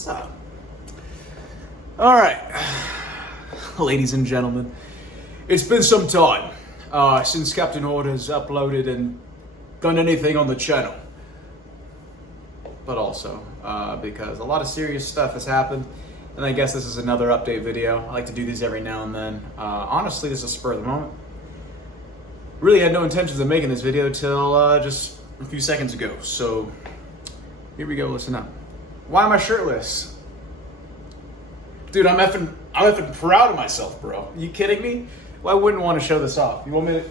What's up? All right, ladies and gentlemen, it's been some time since Captain Horde has uploaded and done anything on the channel. But also, because a lot of serious stuff has happened, and I guess this is another update video. I like to do these every now and then. Honestly, this is a spur of the moment. Really had no intentions of making this video till just a few seconds ago, so here we go, listen up. Why am I shirtless? Dude, I'm effing proud of myself, bro. You kidding me? Well, I wouldn't want to show this off. You want me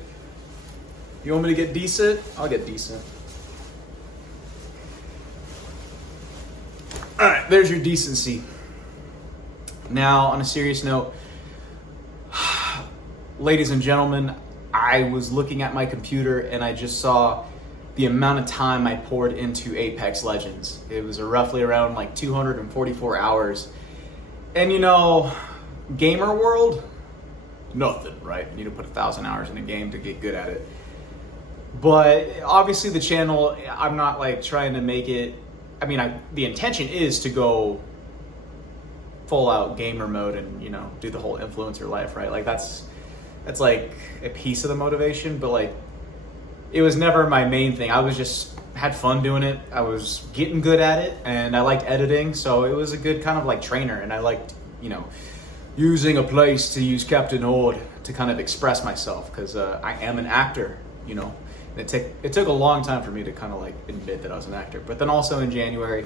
to get decent? I'll get decent. All right, there's your decency. Now, on a serious note, ladies and gentlemen, I was looking at my computer and I just saw the amount of time I poured into Apex Legends. It was roughly around like 244 hours. And you know, gamer world, nothing, right? You need to put 1,000 hours in a game to get good at it. But obviously the channel, I'm not like trying to make it, the intention is to go full out gamer mode and, you know, do the whole influencer life, right? Like that's like a piece of the motivation, but like it was never my main thing. I was just had fun doing it. I was getting good at it and I liked editing, so it was a good kind of like trainer, and I liked, you know, using a place to use Captain Horde to kind of express myself, because I am an actor, you know. And it took a long time for me to kind of like admit that I was an actor. But then also in January,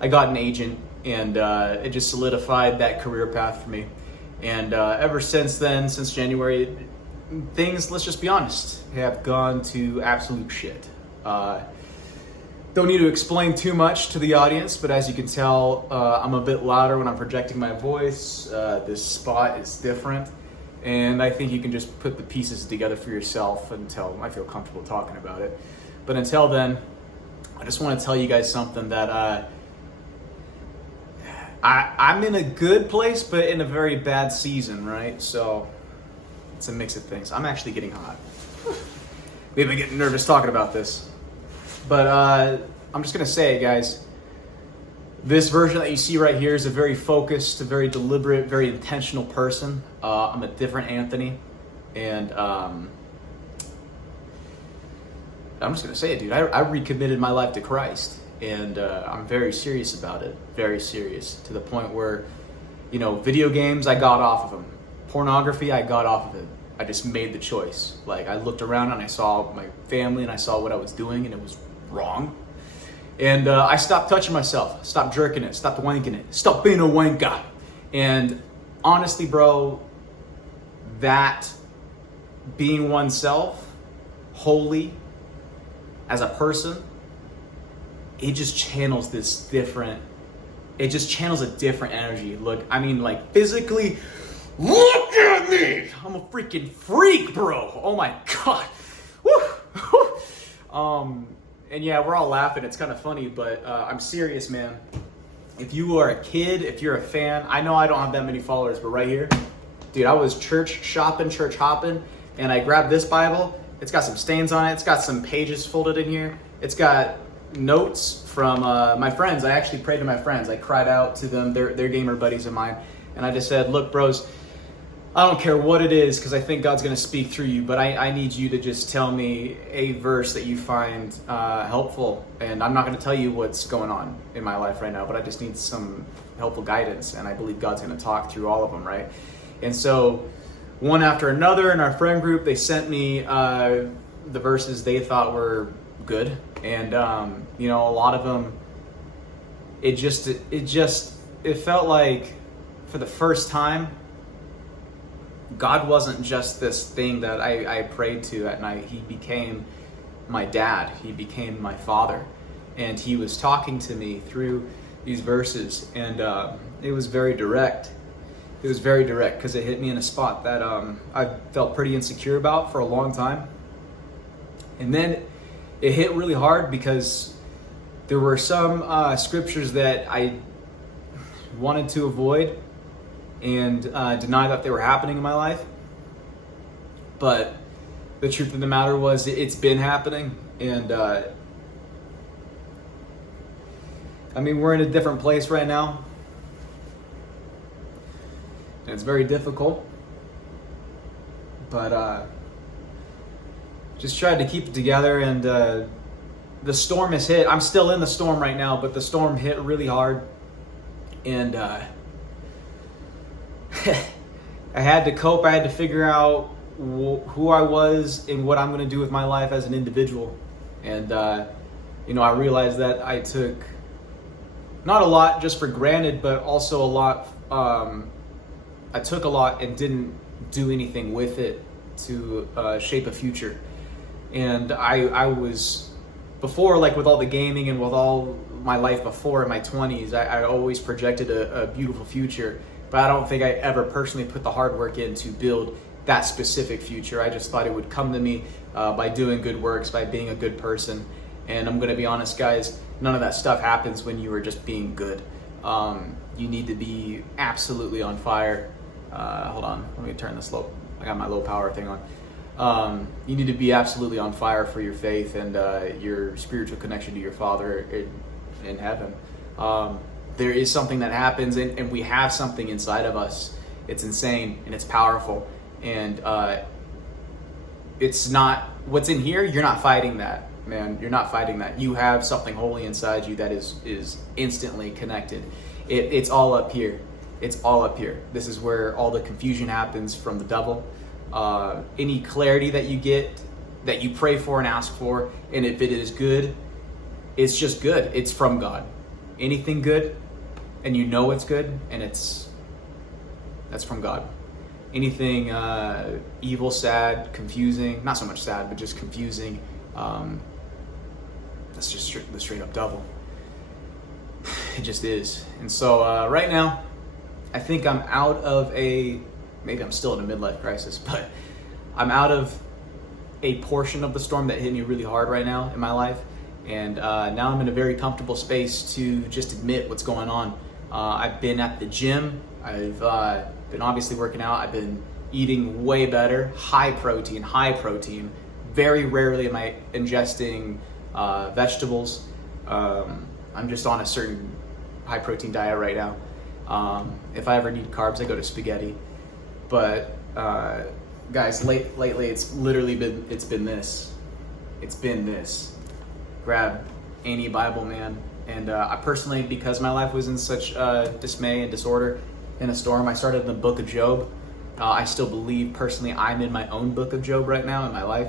I got an agent, and it just solidified that career path for me. And ever since then, since January, things, let's just be honest, have gone to absolute shit. Don't need to explain too much to the audience, but as you can tell, I'm a bit louder when I'm projecting my voice. This spot is different, and I think you can just put the pieces together for yourself until I feel comfortable talking about it. But until then, I just want to tell you guys something that I'm in a good place, but in a very bad season, right? So it's a mix of things. I'm actually getting hot. Maybe I'm getting nervous talking about this. But I'm just going to say, guys, this version that you see right here is a very focused, a very deliberate, very intentional person. I'm a different Anthony. And I'm just going to say it, dude. I recommitted my life to Christ. And I'm very serious about it. Very serious. To the point where, you know, video games, I got off of them. Pornography, I got off of it. I just made the choice. Like, I looked around and I saw my family and I saw what I was doing, and it was wrong. And I stopped touching myself, stopped jerking it, stopped wanking it, stopped being a wanker. And honestly, bro, that being oneself, holy as a person, it just channels this different, it just channels a different energy. Look, I mean, like physically, look at me! I'm a freaking freak, bro. Oh my God. Woo! And yeah, we're all laughing. It's kind of funny, but I'm serious, man. If you are a kid, if you're a fan, I know I don't have that many followers, but right here, dude, I was church hopping, and I grabbed this Bible. It's got some stains on it. It's got some pages folded in here. It's got notes from my friends. I actually prayed to my friends. I cried out to them. They're gamer buddies of mine. And I just said, look, bros, I don't care what it is, because I think God's going to speak through you, but I need you to just tell me a verse that you find helpful. And I'm not going to tell you what's going on in my life right now, but I just need some helpful guidance, and I believe God's going to talk through all of them, right? And so one after another in our friend group, they sent me the verses they thought were good. And, you know, a lot of them, it felt like for the first time, God wasn't just this thing that I prayed to at night. He became my dad. He became my father. And he was talking to me through these verses. And it was very direct. It was very direct because it hit me in a spot that I felt pretty insecure about for a long time. And then it hit really hard because there were some scriptures that I wanted to avoid and deny that they were happening in my life. But the truth of the matter was, it's been happening. And I mean, we're in a different place right now. and it's very difficult. But just tried to keep it together, and the storm has hit. I'm still in the storm right now, but the storm hit really hard, and I had to cope. I had to figure out who I was and what I'm going to do with my life as an individual. And I realized that I took not a lot just for granted, but also a lot. I took a lot and didn't do anything with it to shape a future. And I was, before, like with all the gaming and with all my life before in my 20s, I always projected a beautiful future, but I don't think I ever personally put the hard work in to build that specific future. I just thought it would come to me by doing good works, by being a good person. And I'm going to be honest, guys, none of that stuff happens when you are just being good. You need to be absolutely on fire. Hold on, let me turn this low. I got my low power thing on. You need to be absolutely on fire for your faith and your spiritual connection to your Father in heaven. There is something that happens, and we have something inside of us. It's insane and it's powerful. And it's not what's in here. You're not fighting that, man. You're not fighting that. You have something holy inside you that is instantly connected. It's all up here. It's all up here. This is where all the confusion happens from the devil. Any clarity that you get, that you pray for and ask for, and if it is good, it's just good. It's from God. Anything good, and you know it's good, and that's from God. Anything evil, sad, confusing, not so much sad, but just confusing, that's just the straight up devil. It just is. And so right now, I think I'm out of maybe I'm still in a midlife crisis, but I'm out of a portion of the storm that hit me really hard right now in my life. And now I'm in a very comfortable space to just admit what's going on. I've been at the gym. I've been obviously working out. I've been eating way better, high protein. Very rarely am I ingesting vegetables. I'm just on a certain high protein diet right now. If I ever need carbs, I go to spaghetti. But guys, lately it's been this. Grab any Bible, man. And I personally, because my life was in such dismay and disorder, in a storm, I started in the book of Job. I still believe personally I'm in my own book of Job right now in my life.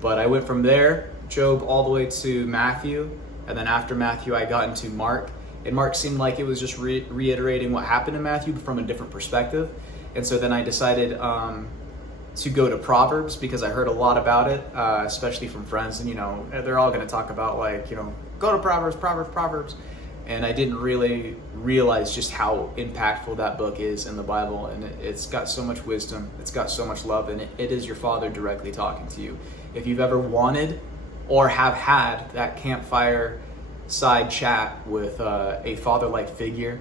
But I went from there, Job, all the way to Matthew. And then after Matthew, I got into Mark. And Mark seemed like it was just reiterating what happened in Matthew from a different perspective. And so then I decided to go to Proverbs because I heard a lot about it, especially from friends. And, they're all going to talk about go to Proverbs. And I didn't really realize just how impactful that book is in the Bible. And it's got so much wisdom. It's got so much love. And it is your Father directly talking to you. If you've ever wanted or have had that campfire side chat with a father-like figure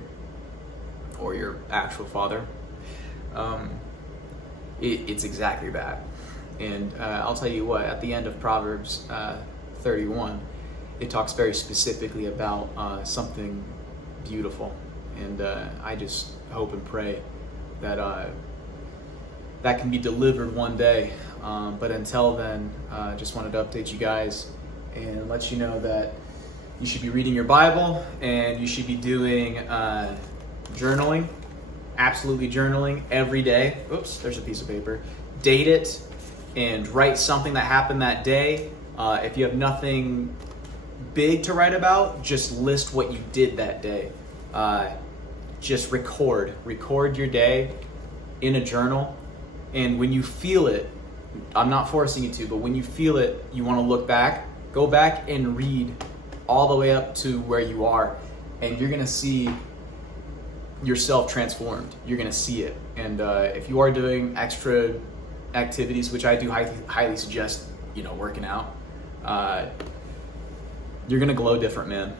or your actual father, it's exactly that. And I'll tell you what, at the end of Proverbs 31, it talks very specifically about something beautiful. And I just hope and pray that that can be delivered one day. But until then, just wanted to update you guys and let you know that you should be reading your Bible and you should be doing journaling, absolutely journaling every day. Oops, there's a piece of paper. Date it and write something that happened that day. If you have nothing big to write about, just list what you did that day. Just record your day in a journal. And when you feel it, I'm not forcing you to, but when you feel it, you want to look back, go back and read all the way up to where you are, and you're going to see yourself transformed. You're going to see it. And if you are doing extra activities, which I do highly suggest, working out, you're going to glow different, man.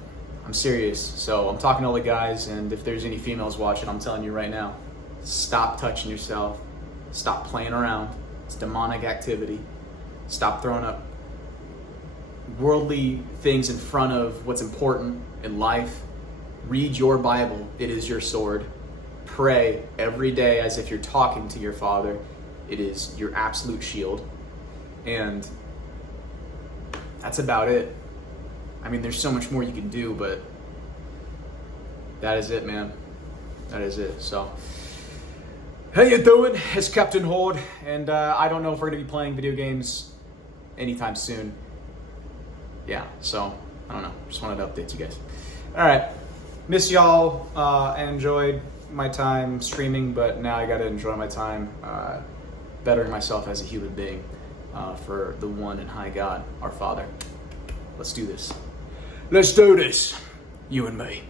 I'm serious. So I'm talking to all the guys, and if there's any females watching, I'm telling you right now, stop touching yourself. Stop playing around. It's demonic activity. Stop throwing up worldly things in front of what's important in life. Read your Bible. It is your sword. pray every day as if you're talking to your Father. It is your absolute shield. And that's about it. I mean, there's so much more you can do, but that is it, man. That is it. So, how you doing? It's Captain Horde, and I don't know if we're going to be playing video games anytime soon. Yeah, so, I don't know. Just wanted to update you guys. All right. Miss y'all. I enjoyed my time streaming, but now I got to enjoy my time bettering myself as a human being for the one and high God, our Father. Let's do this. Let's do this. You and me.